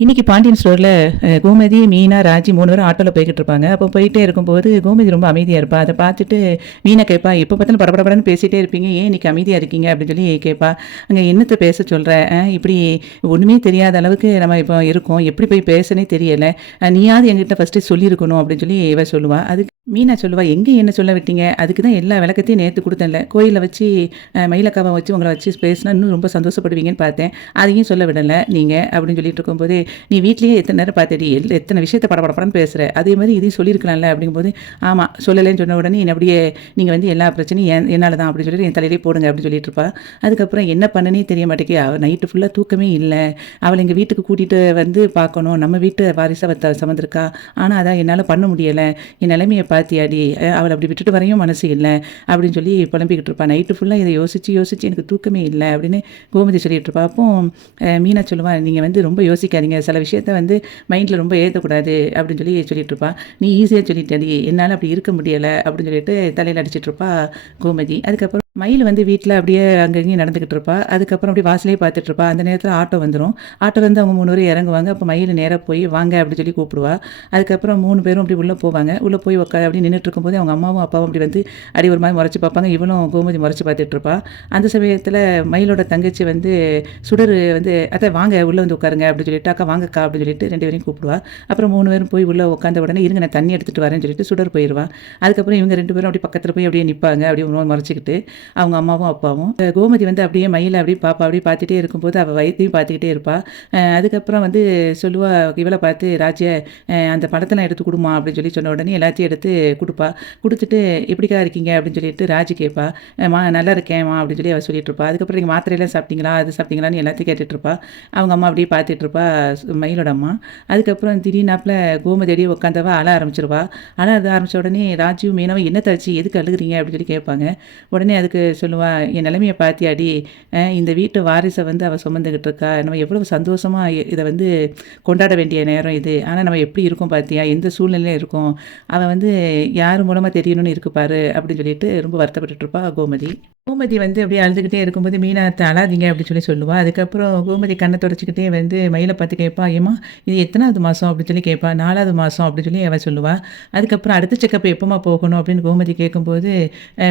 இன்னைக்கு பாண்டியன் ஸ்டோர்ல கோமதி, மீனா, ராஜி 3 பேரும் ஆட்டோல போய்க்கிட்டு இருப்பாங்க. அப்போ போயிட்டே இருக்கும்போது கோமதி ரொம்ப அமைதியா இருப்பா. அத பார்த்துட்டு மீனா கேட்பா, "எப்ப பார்த்தாலும் படபடபடன்னு பேசிட்டே இருப்பீங்க. ஏன் இன்னைக்கு அமைதியா இருக்கீங்க?" அப்படின்னு சொல்லி கேட்பா. "அங்க என்னத்த பேச சொல்ற? இப்படி ஒண்ணுமே தெரியாத அளவுக்கு நம்ம இப்போ இருக்கோம். எப்படி போய் பேசனே தெரியல. நீயாவது என்கிட்ட ஃபர்ஸ்ட்டு சொல்லியிருக்கணும்." அப்படின்னு சொல்லி இவ சொல்லுவா. அதுக்கு மீனா சொல்லுவா, "எங்க என்ன சொல்ல விட்டீங்க? அதுக்கு தான் எல்லா விளக்கத்தையும் நேத்து குடுத்தேன்ல. கோயில்ல வச்சு மயிலக்காவ வச்சு உங்கள வச்சு பேசினா இன்னும் ரொம்ப சந்தோஷப்படுவீங்கன்னு பார்த்தேன். அதையும் சொல்ல விடல நீங்க." அப்படின்னு சொல்லிட்டு இருக்கும்போது, "நீ வீட்லயே எத்தன நேரம் பார்த்தடி? எத்தன விஷயத்த படபடன்னு பேசுற. அதே மாரி இதையும் சொல்லியிருக்கலாம்ல." அப்படிங்கும்போது, "ஆமா சொல்லலைன்னு சொன்ன உடனே என்ன அப்படியே நீங்க வந்து எல்லா பிரச்சனையும் என்னால தான் அப்படின்னு சொல்லிட்டு என் தலையிலே போடுங்க." அப்படின்னு சொல்லிட்டு இருப்பா. அதுக்கப்புறம் என்ன பண்ணனே தெரிய மாட்டேங்குது. அவ நைட்டு ஃபுல்லா தூக்கமே இல்ல. அவள எங்க வீட்டுக்கு கூட்டிட்டு வந்து பார்க்கணும். நம்ம வீட்டு வாரிசா சுமந்திருக்கா. ஆனா அதான் என்னால பண்ண முடியல. என் நிலைமைய பார்த்தியாடி? அவள அப்படி விட்டுட்டு வரையும் மனசு இல்ல." அப்படின்னு சொல்லி புலம்பிக்கிட்டு இருப்பா. நைட்டு ஃபுல்லா இத யோசிச்சு யோசிச்சு எனக்கு தூக்கமே இல்ல அப்படின்னு கோமதி சொல்லிட்டு இருப்பா. அப்போ மீனா சொல்லுவா, "நீங்க வந்து ரொம்ப யோசிக்காதீங்க. சில விஷயத்த வந்து மைண்ட்ல ரொம்ப ஏத்தக்கூடாது." அப்படின்னு சொல்லி சொல்லிட்டு இருப்பா. "நீ ஈஸியா சொல்லிட்டடி. என்னால அப்படி இருக்க முடியல." அப்படின்னு சொல்லிட்டு தலையில அடிச்சிட்டு இருப்பா கோமதி. அதுக்கப்புறம் மயில் வந்து வீட்ல அப்படியே அங்க இங்கேயும் நடந்துகிட்டு இருப்பா. அதுக்கப்புறம் அப்படியே வாசலே பார்த்துட்டு இருப்பா. அந்த நேரத்தில ஆட்டோ வந்துரும். ஆட்டோலேருந்து அவங்க 3 பேரும் இறங்குவாங்க. அப்போ மயில் நேரா போய் வாங்க அப்படின்னு சொல்லி கூப்பிடுவா. அதுக்கப்புறம் 3 பேரும் அப்படி உள்ள போவாங்க. உள்ள போய் அப்படி நின்னுட்டு இருக்கும்போது அவங்க அம்மாவும், அப்பாவும் அப்படி வந்து அப்படி ஒரு மாரி முறைச்சு பார்ப்பாங்க. இவளும் கோமதி முறைச்சு பார்த்துட்டு இருப்பா. அந்த சமயத்தில மயிலோட தங்கச்சி வந்து சுடர் வந்து "அத்தை வாங்க உள்ள வந்து உட்காருங்க." அப்படின்னு சொல்லிட்டு, "அக்கா வாங்கக்கா." அப்படின்னு சொல்லிட்டு 2 பேரையும் கூப்பிடுவா. அப்புறம் 3 பேரும் போய் உள்ள உட்காந்த உடனே, "இருங்க நான் தண்ணி எடுத்துட்டு வரேன்னு" சொல்லிட்டு சுடர் போயிருவா. அதுக்கப்புறம் இவங்க 2 பேரும் அப்படியே பக்கத்தில போய் அப்படியே நிப்பாங்க. அப்படியே முறைச்சுக்கிட்டு அவங்க அம்மாவும், அப்பாவும். கோமதி வந்து அப்படியே மயில அப்படியே பாப்பா. அப்படியே பார்த்துட்டே இருக்கும்போது அவ வயித்தையும் பார்த்துக்கிட்டே இருப்பா. அதுக்கப்புறம் வந்து சொல்லுவா இவள பார்த்து, "ராஜ்ய அந்த பழத்தெல்லாம் எடுத்து குடுமா." அப்படின்னு சொல்லி சொன்ன உடனே எல்லாத்தையும் எடுத்து குடுப்பா. குடுத்துட்டு, "எப்படிக்கா இருக்கீங்க?" அப்படின்னு சொல்லிட்டு ராஜி கேட்பா. நல்லா இருக்கேன்ம்மா." அப்படின்னு சொல்லி அவ சொல்லிட்டு இருப்பா. அதுக்கப்புறம், "நீங்க மாத்திரையெல்லாம் சாப்பிட்டீங்களா? அது சாப்பிட்டீங்களான்னு?" எல்லாத்தையும் கேட்டுட்டு இருப்பா. அவங்க அம்மா அப்படியே பார்த்துட்டு இருப்பா மயிலோட அம்மா. அதுக்கப்புறம் திடீர்னாப்புல கோமதி அப்படியே உட்காந்தவ அழ ஆரம்பிச்சுருவா. அழ ஆரம்பிச்ச உடனே ராஜியும் மீனாவும், "என்னத்தாச்சு? எதுக்கு அழுகுறீங்க?" அப்படின்னு சொல்லி கேட்பாங்க. உடனே அதுக்கு சொல்லுவா, "என் நிலைமைய பார்த்தியாடி? இந்த வீட்டு வாரிச வந்து அவ சுமந்துகிட்டு இருக்கா. நம்ம எவ்வளவு சந்தோஷமா இத வந்து கொண்டாட வேண்டிய நேரம் இது. ஆனா நம்ம எப்படி இருக்கோம் பார்த்தியா? எந்த சூழ்நிலையில இருக்கோம். அவ வந்து யார் மூலமா தெரியணும்னு இருக்கு பாரு." அப்படின்னு சொல்லிட்டு ரொம்ப வருத்தப்பட்டுட்டு இருப்பா கோமதி. கோமதி வந்து அப்படியே அழுதுகிட்டே இருக்கும்போது, "மீனா அத்த அழாதீங்க." அப்படின்னு சொல்லி சொல்லுவா. அதுக்கப்புறம் கோமதி கண்ண தொடச்சுக்கிட்டே வந்து மயில பார்த்து கேட்பா, "ஏம்மா இது எத்தனாவது மாசம்?" அப்படின்னு சொல்லி கேட்பா. "4வது மாசம்." அப்படின்னு சொல்லி அவ சொல்லுவா. அதுக்கப்புறம், "அடுத்த செக்கப் எப்பம்மா போகணும்?" அப்படின்னு கோமதி கேட்கும்போது,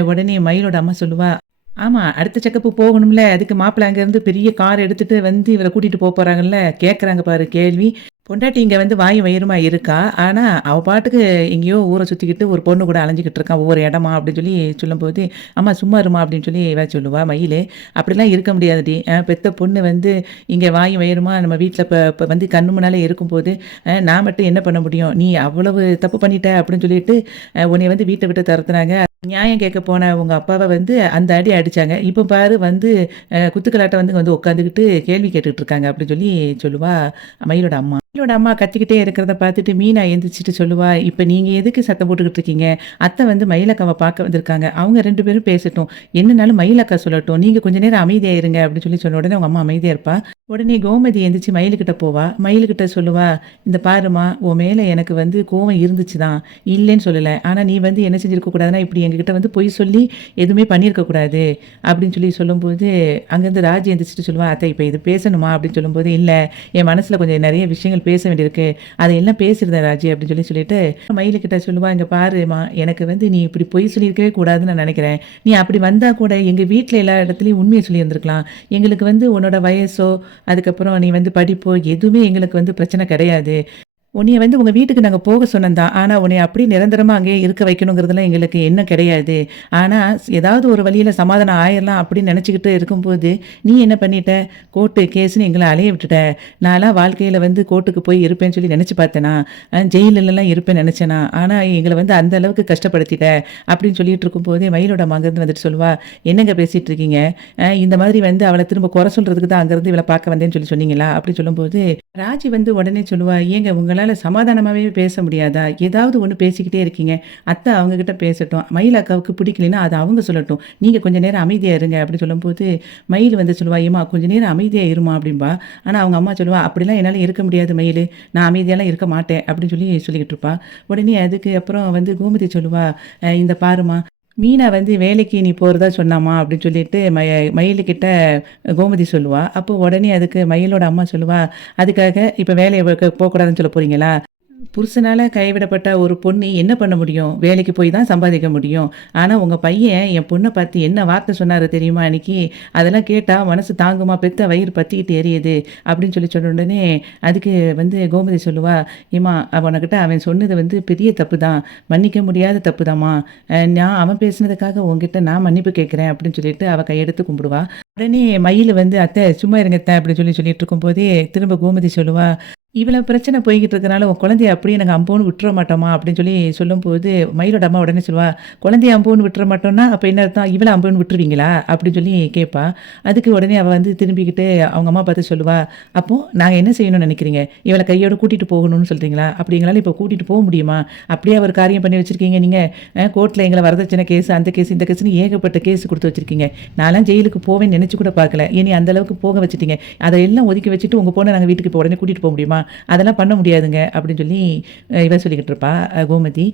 உடனே மயிலோட அம்மா சொல்லுவா, "ஆமா. அடுத்த செக்கப்பு போகணும்ல. அதுக்கு மாப்பிள அங்கேருந்து பெரிய கார் எடுத்துட்டு வந்து இவர கூட்டிட்டு போறாங்கல்ல. கேட்குறாங்க பாரு கேள்வி. பொண்டாட்டி இங்க வந்து வாயும் வயிறுமா இருக்கா. ஆனா, அவ பாட்டுக்கு எங்கேயோ ஊர சுத்திக்கிட்டு ஒரு பொண்ணு கூட அலைஞ்சுகிட்டு இருக்கா ஒவ்வொரு இடமா." அப்படின்னு சொல்லி சொல்லும்போது, "அம்மா சும்மா இரும்மா." அப்படின்னு சொல்லி இவ சொல்லுவா மயிலு. "அப்படிலாம் இருக்க முடியாதுடி. பெத்த பொண்ணு வந்து இங்க வாயும் வயிறுமா நம்ம வீட்ல இப்ப வந்து கண்ணு முன்னாலே இருக்கும்போது, நான் மட்டும் என்ன பண்ண முடியும்? நீ அவ்வளவு தப்பு பண்ணிட்ட." அப்படின்னு சொல்லிட்டு உன்னைய வந்து வீட்ட விட்டு துரத்துனாங்க. நியாயம் கேட்க போன உங்க அப்பாவ வந்து அந்த அடி அடிச்சாங்க. இப்ப பாரு வந்து குத்துக்கலாட்டம் வந்து வந்து உட்காந்துக்கிட்டு கேள்வி கேட்டுட்டு இருக்காங்க." அப்படின்னு சொல்லி சொல்லுவா மயிலோட அம்மா. மயிலோட அம்மா கத்திக்கிட்டே இருக்கிறத பார்த்துட்டு மீனா எந்திரிச்சுட்டு சொல்லுவா, "இப்ப நீங்க எதுக்கு சத்தம் போட்டுக்கிட்டு இருக்கீங்க? அத்தை வந்து மயிலக்காவ பார்க்க வந்திருக்காங்க. அவங்க 2 பேரும் பேசட்டும். என்னனாலும் மயிலக்கா சொல்லட்டும். நீங்க கொஞ்ச நேரம் அமைதியா இருங்க." அப்படின்னு சொல்லி சொன்ன உடனே அவங்க அம்மா அமைதியா இருப்பா. உடனே கோமதி எந்திரிச்சு மயிலுக்கிட்ட போவா. மயிலுக்கிட்ட சொல்லுவா, "இந்த பாரும்மா, உன் மேல எனக்கு வந்து கோவம் இருந்துச்சு தான். இல்லைன்னு சொல்லல. ஆனா நீ வந்து என்ன செஞ்சிருக்க கூடாதுன்னா, இப்படி எங்ககிட்ட வந்து பொய் சொல்லி எதுவுமே பண்ணியிருக்க கூடாது." அப்படின்னு சொல்லி சொல்லும்போது, அங்கேருந்து ராஜி எந்திரிச்சுட்டு சொல்லுவா, "அத்தை இப்ப இது பேசணுமா?" அப்படின்னு சொல்லும்போது, "இல்ல, என் மனசுல கொஞ்சம் நெறைய விஷயங்கள் பேச வேண்டியிருக்கு. அதையெல்லாம் பேசிருந்தேன் ராஜி." அப்படின்னு சொல்லிட்டு மயிலுக்கிட்ட சொல்லுவா, "இங்க பாரும்மா, எனக்கு வந்து நீ இப்படி பொய் சொல்லியிருக்கவே கூடாதுன்னு நான் நெனைக்கிறேன். நீ அப்படி வந்தா கூட எங்க வீட்ல எல்லா இடத்துலயும் உண்மைய சொல்லியிருந்திருக்கலாம். எங்களுக்கு வந்து உன்னோட வயசோ, அதுக்கப்புறம் நீ வந்து படிப்போ எதுவுமே எங்களுக்கு வந்து பிரச்சனை கிடையாது. உன்னைய வந்து உங்க வீட்டுக்கு நாங்க போக சொன்னோம் தான். ஆனா, உன்னைய அப்படியே நிரந்தரமா அங்கேயே இருக்க வைக்கணுங்கிறதெல்லாம் எங்களுக்கு எண்ணம் கிடையாது. ஆனா, ஏதாவது ஒரு வழியில சமாதானம் ஆயிரலாம் அப்படின்னு நெனச்சுக்கிட்டு இருக்கும்போது, நீ என்ன பண்ணிட்ட? கோர்ட்டு, கேஸ்ன்னு எங்கள அலைய விட்டுட்ட. நான்லாம் வாழ்க்கையில வந்து கோர்ட்டுக்கு போய் இருப்பேன்னு சொல்லி நெனச்சு பார்த்தேனா? ஜெயில்லலாம் இருப்பேன்னு நெனச்சேனா? ஆனா, எங்கள வந்து அந்த அளவுக்கு கஷ்டப்படுத்திட்ட." அப்படின்னு சொல்லிட்டு இருக்கும்போதே மயிலோட அம்மா அங்கேருந்து வந்துட்டு சொல்லுவா, "என்னங்க பேசிட்டு இருக்கீங்க? இந்த மாதிரி வந்து அவள திரும்ப குறை சொல்றதுக்கு தான் அங்கேருந்து இவள பார்க்க வந்தேன்னு சொல்லி சொன்னீங்களா?" அப்படி சொல்லும்போது ராஜி வந்து உடனே சொல்லுவா, "ஏங்க உங்களால சமாதானமாவே பேச முடியாதா? ஏதாவது ஒண்ணு பேசிக்கிட்டே இருக்கீங்க. அத்தை அவங்க கிட்ட பேசட்டும். மயில் அக்காவுக்கு பிடிக்கலைன்னா அத அவங்க சொல்லட்டும். நீங்க கொஞ்ச நேரம் அமைதியா இருங்க." அப்படின்னு சொல்லும்போது, மயில் வந்து சொல்லுவா, "ஏம்மா கொஞ்ச நேரம் அமைதியா இரும்மா." அப்படிம்பா. ஆனா அவங்க அம்மா சொல்லுவா, "அப்படிலாம் என்னால இருக்க முடியாது மயிலு. நான் அமைதியாலாம் இருக்க மாட்டேன்." அப்படின்னு சொல்லி சொல்லிக்கிட்டு இருப்பா. உடனே அதுக்கு அப்புறம் வந்து கோமதி சொல்லுவா, இந்த பாரும்மா, மீனா வந்து வேலைக்கு நீ போறதா சொன்னாமா அப்படின்னு சொல்லிட்டு மயிலுக்கிட்ட கோமதி சொல்லுவா. அப்போ உடனே அதுக்கு மயிலோட அம்மா சொல்லுவா, "அதுக்காக இப்ப வேலைய போக்கூடாதுன்னு சொல்ல போறீங்களா? புருஷனால கைவிடப்பட்ட ஒரு பொண்ணு என்ன பண்ண முடியும்? வேலைக்கு போய் தான் சம்பாதிக்க முடியும். ஆனா உங்க பையன் என் பொண்ண பார்த்து என்ன வார்த்தை சொன்னாரு தெரியுமா அன்னைக்கு? அதெல்லாம் கேட்டா மனசு தாங்குமா? பெத்த வயிறு பத்திக்கிட்டு எரியுது." அப்படின்னு சொன்ன உடனே அதுக்கு வந்து கோமதி சொல்லுவா, "ஏம்மா அவனுக்கிட்ட அவன் சொன்னது வந்து பெரிய தப்பு தான். மன்னிக்க முடியாத தப்புதாம்மா. நான் அவன் பேசினதுக்காக உன்கிட்ட நான் மன்னிப்பு கேட்கிறேன்." அப்படின்னு சொல்லிட்டு அவ கையெடுத்து கும்பிடுவா. உடனே மயில் வந்து, "அத்தை சும்மா இருங்க அத்தை" அப்படின்னு சொல்லிட்டு இருக்கும்போதே திரும்ப கோமதி சொல்லுவா, "இவ்வளோ பிரச்சனை போய்க்கிட்டு இருக்கனால உன் குழந்தைய அப்படியே நாங்க அம்போன்னு விட்டுற மாட்டோமா?" அப்படின்னு சொல்லும்போது, மயிலோட அம்மா உடனே சொல்லுவா, "குழந்தைய அம்போன்னு விட்டுற மாட்டோம்னா, அப்ப என்ன அர்த்தம்? இவள அம்போன்னு விட்டுருவீங்களா?" அப்படின்னு கேட்பா. அதுக்கு உடனே அவ வந்து திரும்பிக்கிட்டு அவங்க அம்மா பார்த்து சொல்லுவா, "அப்போ நாங்க என்ன செய்யணும்னு நினைக்கிறீங்க? இவள கையோட கூட்டிட்டு போகணும்னு சொல்றீங்களா? அப்படி எங்களால இப்போ கூட்டிட்டு போ முடியுமா? அப்படியே ஒரு காரியம் பண்ணி வச்சிருக்கீங்க நீங்க. கோர்ட்ல எங்கள வரதட்சணை கேஸ், அந்த கேஸ், இந்த கேஸ்ன்னு ஏகப்பட்ட கேஸ் குடுத்து வச்சிருக்கீங்க. நான்லாம் ஜெயிலுக்கு போவேன்னு நினைச்சு கூட பார்க்கல. இனி அந்த அளவுக்கு போக வச்சுட்டீங்க. அதையெல்லாம் ஒதுக்கி வச்சுட்டு உங்க பொண்ண நாங்க வீட்டுக்கு இப்போ உடனே கூட்டிட்டு போ முடியுமா? அதெல்லாம் பண்ண முடியாதுங்க." அப்படின்னு இவ சொல்லிக்கிட்டு இருப்பா கோமதி.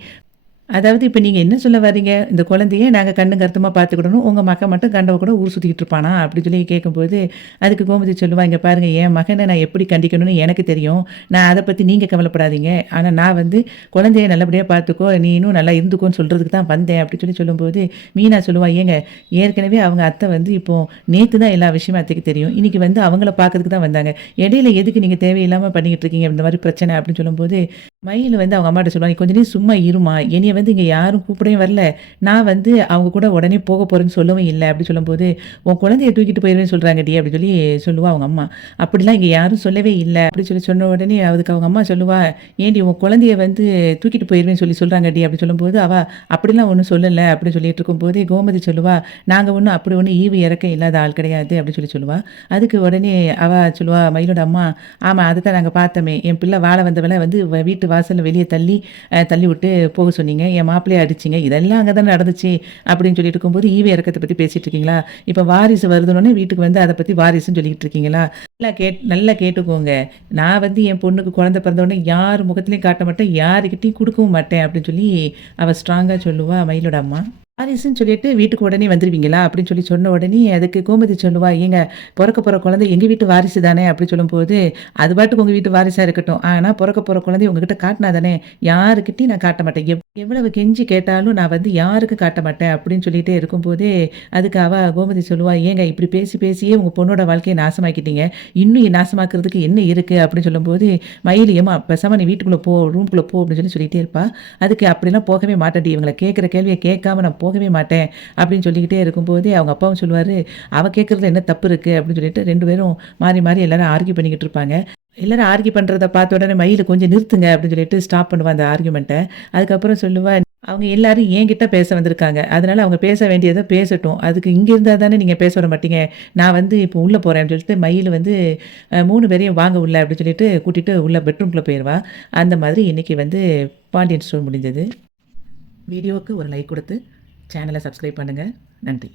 அதாவது இப்ப நீங்க என்ன சொல்ல வர்றீங்க? இந்த குழந்தைய நாங்க கண்ணும் கருத்துமா பார்த்துக்கிடணும். உங்க மகன் மட்டும் கண்டவ கூட ஊர் சுத்திக்கிட்டு இருப்பானா? அப்படி கேட்கும்போது, அதுக்கு கோமதி சொல்லுவா, "இங்க பாருங்க என் மகன நான் எப்படி கண்டிக்கணும்னு எனக்கு தெரியும். நான் அத பத்தி நீங்க கவலைப்படாதீங்க. ஆனா நான் வந்து குழந்தைய நல்லபடியா பார்த்துக்கோ, நீ இன்னும் நல்லா இருந்துக்கோன்னு சொல்றதுக்கு தான் வந்தேன்." அப்படி சொல்லும்போது, மீனா சொல்லுவா, "ஏங்க ஏற்கனவே அவங்க அத்தை வந்து இப்போ நேத்து தான் எல்லா விஷயமும் அத்தைக்கு தெரியும். இன்னைக்கு வந்து அவங்கள பார்க்கறதுக்கு தான் வந்தாங்க. இடையில எதுக்கு நீங்க தேவையில்லாம பண்ணிக்கிட்டு இருக்கீங்க இந்த மாரி பிரச்சனை?" அப்படின்னு சொல்லும்போது, மயில் வந்து அவங்க அம்மாட்ட சொல்லுவா, "நீ கொஞ்ச நேரம் சும்மா இரும்மா. என்னைய வந்து இங்க யாரும் கூப்பிடவே வரல. நான் வந்து அவங்க கூட உடனே போக போறேன்னு சொல்லவும் இல்ல." அப்படி சொல்லும்போது, "உன் குழந்தைய தூக்கிட்டு போயிருவேன்னு சொல்றாங்கடி." அப்படி சொல்லுவா அவங்க அம்மா. "அப்படிலாம் இங்க யாரும் சொல்லவே இல்ல." அப்படி சொன்ன உடனே அதுக்கு அவங்க அம்மா சொல்லுவா, "ஏன்டி உன் குழந்தைய வந்து தூக்கிட்டு போயிருவேன்னு சொல்றாங்கடி." அப்படி சொல்லும்போது, அவ "அப்படிலாம் ஒண்ணும் சொல்லல." அப்படி சொல்லிட்டு இருக்கும்போதே கோமதி சொல்லுவா, "நாங்க ஒண்ணும் அப்படி ஒண்ணும் ஈவு இறக்கம் இல்லாத ஆள் கிடையாது." அப்படி சொல்லுவா. அதுக்கு உடனே அவ சொல்லுவா, மயிலோட அம்மா, "ஆமா அதத்தான் நாங்க பார்த்தோமே. என் பிள்ளை வாழ வந்தவள வந்து வீட்டு வாசல்ல வெளிய தள்ளி விட்டு போக சொன்னீங்க. என் மாப்பிள்ளைய அடிச்சீங்க. இதெல்லாம் அங்க தானே நடந்துச்சு." அப்படின்னு சொல்லிட்டு இருக்கும்போது, ஈவு இறக்கத்த பத்தி பேசிட்டு இருக்கீங்களா? இப்ப வாரிசு வருதுன்னோனே வீட்டுக்கு வந்து அத பத்தி வாரிசுன்னு சொல்லிக்கிட்டு இருக்கீங்களா? நல்லா கேட்டுக்கோங்க. நான் வந்து என் பொண்ணுக்கு குழந்தை பிறந்தவுடனே யார் முகத்திலயும் காட்ட மாட்டேன். யாருகிட்டயும் குடுக்கவும் மாட்டேன்." அப்படின்னு அவ ஸ்ட்ராங்கா சொல்லுவா மயிலோட அம்மா. வாரிசுன்னு சொல்லிட்டு வீட்டுக்கு உடனே வந்துருவீங்களா? அப்படின்னு சொன்ன உடனே அதுக்கு கோமதி சொல்லுவா, "ஏங்க பொறக்க போற குழந்தை எங்க வீட்டு வாரிசு தானே." அப்படி சொல்லும்போது, "அது பாட்டுக்கு உங்க வீட்டு வாரிசா இருக்கட்டும். ஆனா பொறக்க போற குழந்தைய உங்ககிட்ட காட்டினா தானே." "யாருக்கிட்டயும் நான் காட்ட மாட்டேன். எவ்வளவு கெஞ்சி கேட்டாலும் நான் வந்து யாருக்கும் காட்ட மாட்டேன்." அப்படின்னு சொல்லிட்டே இருக்கும்போதே, அதுக்கு அவ கோமதி சொல்லுவா, "ஏங்க இப்படி பேசி பேசியே உங்க பொண்ணோட வாழ்க்கைய நாசமாக்கிட்டீங்க. இன்னும் நாசமாக்குறதுக்கு என்ன இருக்கு?" அப்படின்னு சொல்லும்போது, மயில், "ஏம்மா பேசாம நீ வீட்டுக்குள்ள போ, ரூம்குள்ள போ." அப்படின்னு சொல்லிட்டே இருப்பா. அதுக்கு, "அப்படிலாம் போகவே மாட்டேன்டி. இவங்கள கேட்கிற கேள்விய கேட்காம நான் போகவே மாட்டேன்." அப்படின்னு சொல்லிக்கிட்டே இருக்கும்போதே அவங்க அப்பாவும் சொல்லுவாரு, "அவ கேட்கறதுல என்ன தப்பு இருக்கு?" அப்படின்னு சொல்லிட்டு 2 பேரும் மாறி மாறி எல்லாரும் ஆர்கியூ பண்ணிக்கிட்டு இருப்பாங்க. எல்லாரும் ஆர்கியூ பண்றத பார்த்த உடனே மயிலு, "கொஞ்சம் நிறுத்துங்க." அப்படின்னு சொல்லிட்டு ஸ்டாப் பண்ணுவா அந்த ஆர்கியூமெண்ட்ட. அதுக்கப்புறம் சொல்லுவா, "அவங்க எல்லாரும் என்கிட்ட பேச வந்திருக்காங்க. அதனால அவங்க பேச வேண்டியத பேசட்டும். அதுக்கு இங்க இருந்தா தானே நீங்க பேச விட மாட்டீங்க. நான் வந்து இப்போ உள்ள போறேன்." அப்படின்னு சொல்லிட்டு மயில் வந்து 3 பேரையும் "வாங்க உள்ள." அப்படின்னு சொல்லிட்டு கூட்டிட்டு உள்ள பெட்ரூம்குள்ள போயிருவா. அந்த மாதிரி இன்னைக்கு வந்து பாண்டியன் ஸ்டோர் முடிஞ்சது. வீடியோவுக்கு ஒரு லைக் குடுத்து சேனலை சப்ஸ்கிரைப் பண்ணுங்க. நன்றி.